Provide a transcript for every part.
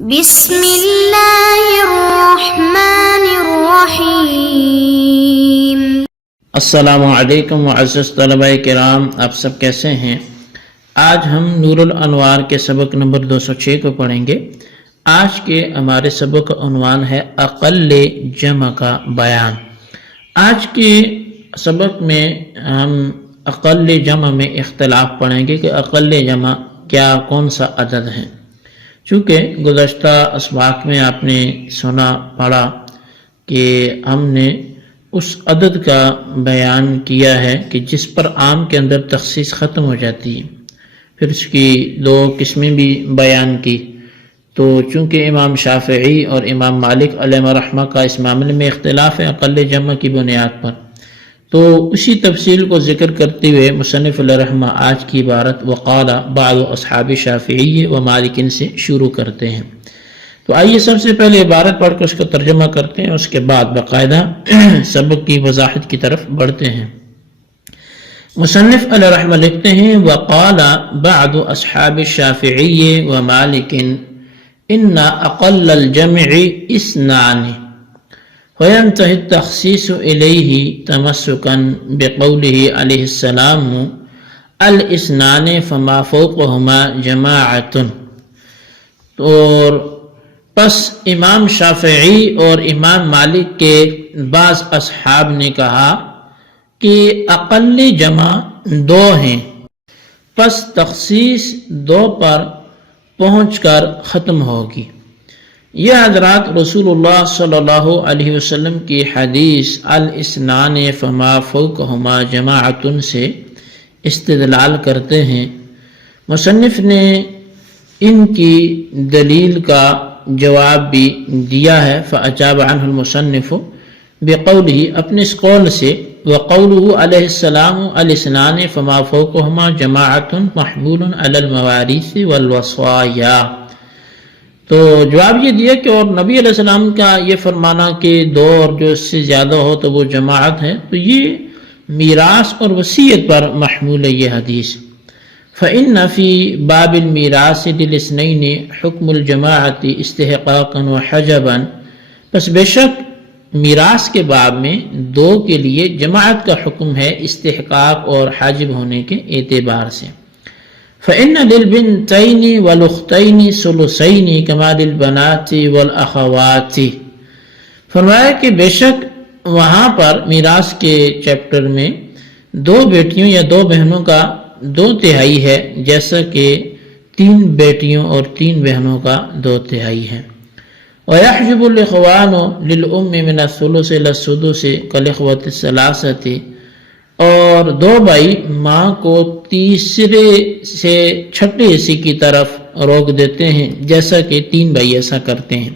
بسم اللہ الرحمن الرحیم۔ السلام علیکم معزز طلبہ کرام، آپ سب کیسے ہیں؟ آج ہم نور الانوار کے سبق نمبر 206 کو پڑھیں گے۔ آج کے ہمارے سبق کا عنوان ہے اقل جمع کا بیان۔ آج کے سبق میں ہم اقل جمع میں اختلاف پڑھیں گے کہ اقل جمع کون سا عدد ہے۔ چونکہ گزشتہ اسباق میں آپ نے سنا پڑھا کہ ہم نے اس عدد کا بیان کیا ہے کہ جس پر عام کے اندر تخصیص ختم ہو جاتی ہے، پھر اس کی دو قسمیں بھی بیان کی۔ تو چونکہ امام شافعی اور امام مالک علیہ الرحمہ کا اس معاملے میں اختلاف ہے اقل جمع کی بنیاد پر، تو اسی تفصیل کو ذکر کرتے ہوئے مصنف علیہ الرحمہ آج کی عبارت وقال بعض اصحاب شافعی و مالکن سے شروع کرتے ہیں۔ تو آئیے سب سے پہلے عبارت پڑھ کر اس کا ترجمہ کرتے ہیں، اس کے بعد باقاعدہ سبق کی وضاحت کی طرف بڑھتے ہیں۔ مصنف علیہ الرحمہ لکھتے ہیں وقال بعض اصحاب الشافعی و مالکن ان اقل الجمع اثنان وينتهي التخصيص إليه تمسكا بقوله عليه السلام الاثنان فما فوقهما جماعة۔ اور پس امام شافعی اور امام مالک کے بعض اصحاب نے کہا کہ اقل جمع دو ہیں، پس تخصیص دو پر پہنچ کر ختم ہوگی۔ یہ حضرات رسول اللہ صلی اللہ علیہ وسلم کی حدیث الاثنان فما فوقہما جماعۃ سے استدلال کرتے ہیں۔ مصنف نے ان کی دلیل کا جواب بھی دیا ہے، فاجاب عنہ المصنف بقولہ، اپنے اس قول سے، وقولہ علیہ السلام الاثنان فما فوقہما جماعۃ محمول علی الموارث والوصایا۔ تو جواب یہ دیا کہ اور نبی علیہ السلام کا یہ فرمانا کہ دو اور جو اس سے زیادہ ہو تو وہ جماعت ہے، تو یہ میراث اور وصیت پر محمول ہے یہ حدیث۔ فإن فی باب المیراث للاثنین حکم الجماعت استحقاقا وحجبا، پس بے شک میراث کے باب میں دو کے لیے جماعت کا حکم ہے استحقاق اور حاجب ہونے کے اعتبار سے۔ فإن للبنتين والأختين ثلثين كما للبنات والأخوات، فرمایا کہ بے شک وہاں پر میراث کے چیپٹر میں دو بیٹیوں یا دو بہنوں کا 2/3 ہے، جیسا کہ 3 بیٹیوں اور 3 بہنوں کا 2/3 ہے۔ ويحجب الإخوان للأم من الثلث إلى السدس كالإخوة الثلاثة، اور 2 بھائی ماں کو تیسرے سے چھٹے حصے کی طرف روک دیتے ہیں، جیسا کہ 3 بھائی ایسا کرتے ہیں۔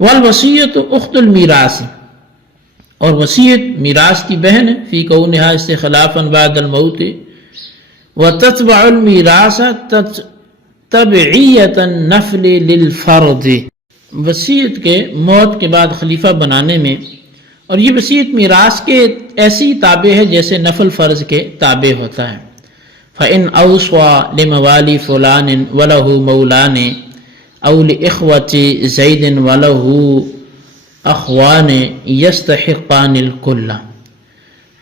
والوصیت اخت المیراث، اور وصیت میراث کی بہن ہے، فی کونہا استخلافا بعد الموت وتتبع المیراث تبعیۃ النفل للفرض، وصیت کے موت کے بعد خلیفہ بنانے میں، اور یہ وصیت میراث کے ایسی تابع ہے جیسے نفل فرض کے تابع ہوتا ہے۔ فَإِنْ أَوْصَى لِمَوَالِي فُلَانٍ وَلَهُ مَوْلَانِ أَوْ لِإِخْوَةِ زَيْدٍ وَلَهُ أَخْوَانِ يَسْتَحِقَّانِ الْكُلَّ،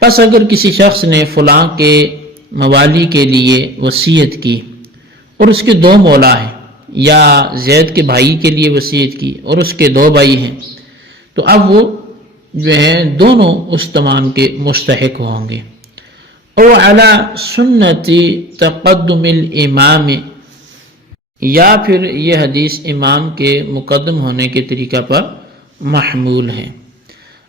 پس اگر کسی شخص نے فلاں کے موالی کے لیے وصیت کی اور اس کے 2 مولا ہیں، یا زید کے بھائی کے لیے وصیت کی اور اس کے 2 بھائی ہیں، تو اب وہ جو ہیں دونوں اس تمام کے مستحق ہوں گے۔ او علی سنت تقدم الامام، یا پھر یہ حدیث امام کے مقدم ہونے کے طریقہ پر محمول ہے۔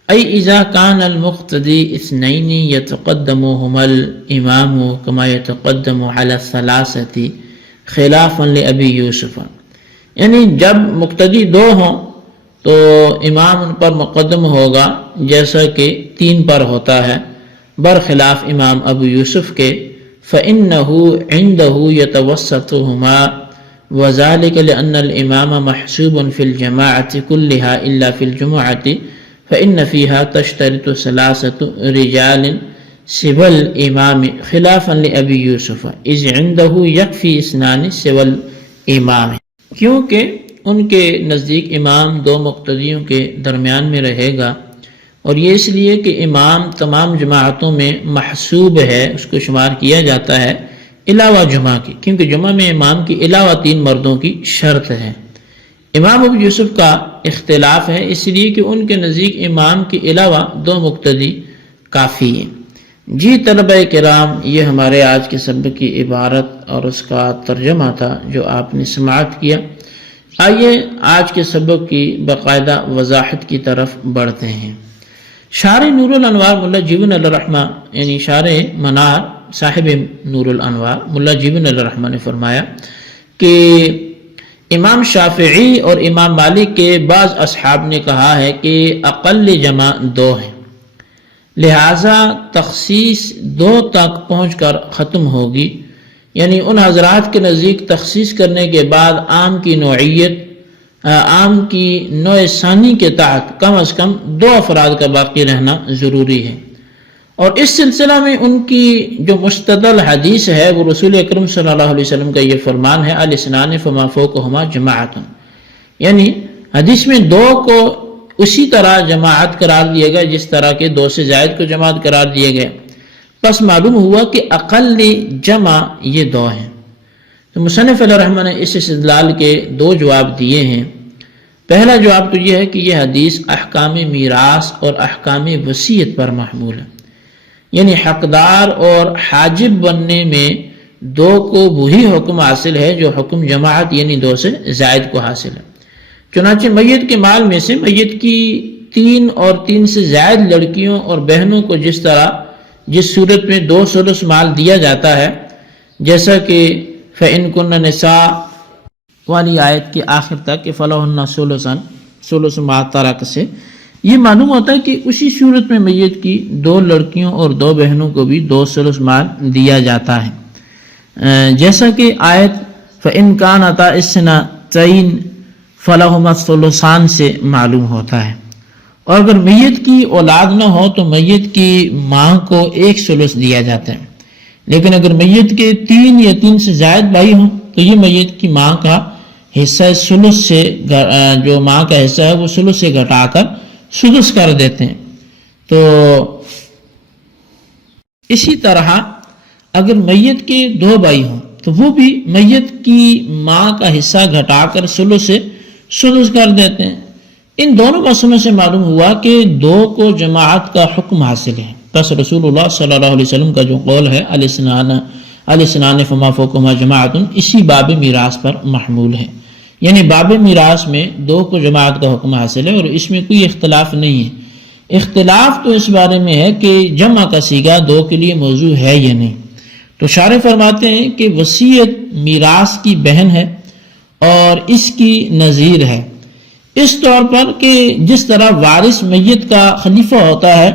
ای اذا کان المقتدی اثنین یتقدمہما الامام کما یتقدم علی الثلاثۃ خلافا لابی یوسف، یعنی جب مقتدی 2 ہوں تو امام ان پر مقدم ہوگا جیسا کہ 3 پر ہوتا ہے، برخلاف امام ابو یوسف کے۔ فإنه عنده يتوسطهما وذلك لأن الإمام محسوب في الجماعة كلها إلا في الجمعة فإن فيها تشترط 3 رجال سوى الإمام خلافا لأبي يوسف إذ عنده يكفي 2 سوى الإمام، کیونکہ ان کے نزدیک امام دو مقتدیوں کے درمیان میں رہے گا، اور یہ اس لیے کہ امام تمام جماعتوں میں محسوب ہے، اس کو شمار کیا جاتا ہے علاوہ جمعہ کی، کیونکہ جمعہ میں امام کی علاوہ 3 مردوں کی شرط ہے۔ امام ابو یوسف کا اختلاف ہے اس لیے کہ ان کے نزدیک امام کے علاوہ 2 مقتدی کافی ہیں۔ جی طلبہ کرام، یہ ہمارے آج کے سبق کی عبارت اور اس کا ترجمہ تھا جو آپ نے سماعت کیا۔ آئیے آج کے سبق کی باقاعدہ وضاحت کی طرف بڑھتے ہیں۔ شارح نور الانوار ملا جیون علیہ الرحمہ، یعنی شارح منار صاحب نور الانوار ملا جیون علیہ الرحمہ نے فرمایا کہ امام شافعی اور امام مالک کے بعض اصحاب نے کہا ہے کہ اقل جمع 2 ہے، لہٰذا تخصیص 2 تک پہنچ کر ختم ہوگی، یعنی ان حضرات کے نزدیک تخصیص کرنے کے بعد عام کی نوع ثانی کے تحت کم از کم 2 افراد کا باقی رہنا ضروری ہے۔ اور اس سلسلہ میں ان کی جو مستدل حدیث ہے وہ رسول اکرم صلی اللہ علیہ وسلم کا یہ فرمان ہے الاثنان فما فوقہما جماعت، یعنی حدیث میں 2 کو اسی طرح جماعت قرار دیا گیا جس طرح کے 2 سے زائد کو جماعت قرار دیا گیا۔ پس معلوم ہوا کہ اقل جمع یہ 2 ہیں۔ تو مصنف علیہ الرحمہ نے اس استدلال کے 2 جواب دیے ہیں۔ پہلا جواب تو یہ ہے کہ یہ حدیث احکام میراث اور احکام وصیت پر محمول ہے، یعنی حقدار اور حاجب بننے میں 2 کو وہی حکم حاصل ہے جو حکم جماعت یعنی 2 سے زائد کو حاصل ہے۔ چنانچہ میت کے مال میں سے میت کی 3 اور 3 سے زائد لڑکیوں اور بہنوں کو جس صورت میں 2 ثلث مال دیا جاتا ہے، جیسا کہ فَإِن كُنَّ نِسَاء والی آیت کے آخر تک کہ فَلَهُنَّ ثُلُثُ مَا تَرَكَ سے یہ معلوم ہوتا ہے کہ اسی صورت میں میت کی 2 لڑکیوں اور 2 بہنوں کو بھی 2 ثلث مال دیا جاتا ہے، جیسا کہ آیت فَإِن كَانَتَا اثْنَتَيْنِ فَلَهُمَا الثُّلُثَانِ سے معلوم ہوتا ہے۔ اور اگر میت کی اولاد نہ ہو تو میت کی ماں کو 1 ثلث دیا جاتا ہے، لیکن اگر میت کے 3 یا 3 سے زائد بھائی ہوں تو یہ میت کی ماں کا حصہ ثلث سے جو ماں کا حصہ ہے وہ ثلث سے گھٹا کر سدس کر دیتے ہیں۔ تو اسی طرح اگر میت کے 2 بھائی ہوں تو وہ بھی میت کی ماں کا حصہ گھٹا کر ثلث سے سدس کر دیتے ہیں۔ ان دونوں مسئلوں سے معلوم ہوا کہ 2 کو جماعت کا حکم حاصل ہے۔ بس رسول اللہ صلی اللہ علیہ وسلم کا جو قول ہے الاثنان فما فوقہما جماعت، اسی باب میراث پر محمول ہے، یعنی باب میراث میں 2 کو جماعت کا حکم حاصل ہے اور اس میں کوئی اختلاف نہیں ہے۔ اختلاف تو اس بارے میں ہے کہ جمع کا صیغہ 2 کے لیے موضوع ہے یا نہیں۔ تو شارح فرماتے ہیں کہ وصیت میراث کی بہن ہے اور اس کی نظیر ہے، اس طور پر کہ جس طرح وارث میت کا خلیفہ ہوتا ہے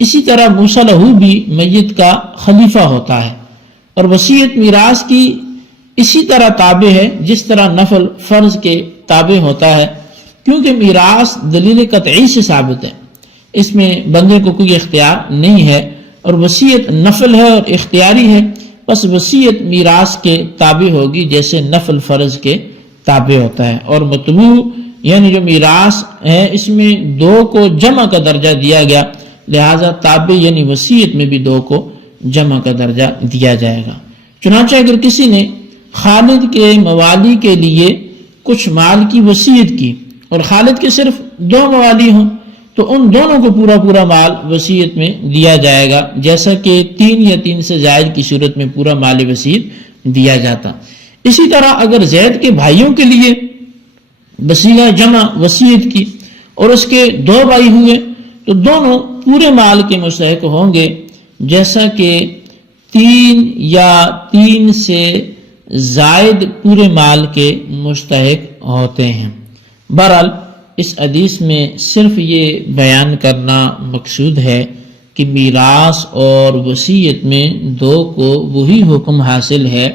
اسی طرح موصی لہو بھی میت کا خلیفہ ہوتا ہے، اور وصیت میراث کی اسی طرح تابع ہے جس طرح نفل فرض کے تابع ہوتا ہے، کیونکہ میراث دلیل قطعی سے ثابت ہے، اس میں بندے کو کوئی اختیار نہیں ہے، اور وصیت نفل ہے اور اختیاری ہے، بس وصیت میراث کے تابع ہوگی جیسے نفل فرض کے تابع ہوتا ہے۔ اور مطبوع یعنی جو میراث ہے اس میں 2 کو جمع کا درجہ دیا گیا، لہذا تابع یعنی وصیت میں بھی 2 کو جمع کا درجہ دیا جائے گا۔ چنانچہ اگر کسی نے خالد کے موالی کے لیے کچھ مال کی وصیت کی اور خالد کے صرف 2 موالی ہوں تو ان دونوں کو پورا مال وصیت میں دیا جائے گا، جیسا کہ 3 یا 3 سے زائد کی صورت میں پورا مال وصیت دیا جاتا۔ اسی طرح اگر زید کے بھائیوں کے لیے بصیغہ جمع وصیت کی اور اس کے 2 بھائی ہوئے تو دونوں پورے مال کے مستحق ہوں گے، جیسا کہ 3 یا 3 سے زائد پورے مال کے مستحق ہوتے ہیں۔ بہرحال اس حدیث میں صرف یہ بیان کرنا مقصود ہے کہ میراث اور وصیت میں 2 کو وہی حکم حاصل ہے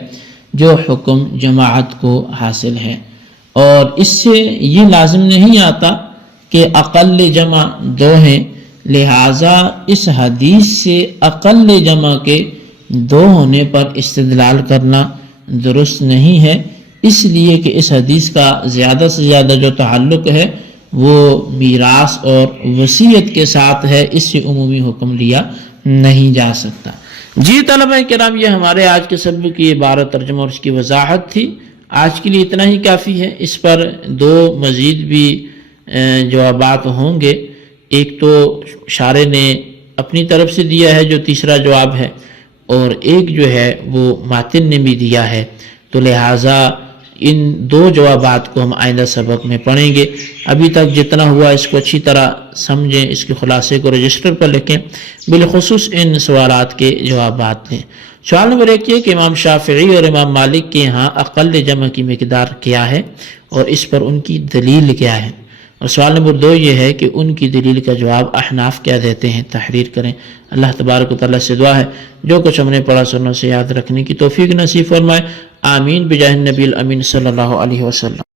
جو حکم جماعت کو حاصل ہے، اور اس سے یہ لازم نہیں آتا کہ اقل جمع 2 ہیں، لہٰذا اس حدیث سے اقل جمع کے 2 ہونے پر استدلال کرنا درست نہیں ہے، اس لیے کہ اس حدیث کا زیادہ سے زیادہ جو تعلق ہے وہ میراث اور وصیت کے ساتھ ہے، اس سے عمومی حکم لیا نہیں جا سکتا۔ جی طلبہ کرام، یہ ہمارے آج کے سبق کی عبارت ترجمہ اور اس کی وضاحت تھی۔ آج کے لیے اتنا ہی کافی ہے، اس پر دو مزید بھی جوابات ہوں گے۔ ایک تو شارح نے اپنی طرف سے دیا ہے جو تیسرا جواب ہے، اور ایک جو ہے وہ ماتن نے بھی دیا ہے، تو لہٰذا ان دو جوابات کو ہم آئندہ سبق میں پڑھیں گے۔ ابھی تک جتنا ہوا اس کو اچھی طرح سمجھیں، اس کے خلاصے کو رجسٹر پر لکھیں، بالخصوص ان سوالات کے جوابات دیں۔ سوال نمبر 1 یہ کہ امام شافعی اور امام مالک کے ہاں اقل جمع کی مقدار کیا ہے اور اس پر ان کی دلیل کیا ہے، اور سوال نمبر 2 یہ ہے کہ ان کی دلیل کا جواب احناف کیا دیتے ہیں، تحریر کریں۔ اللہ تبارک و تعالیٰ سے دعا ہے جو کچھ ہم نے پڑھا سنوں سے یاد رکھنے کی توفیق نصیب فرمائے، آمین بجاہ النبی الامین صلی اللہ علیہ وسلم۔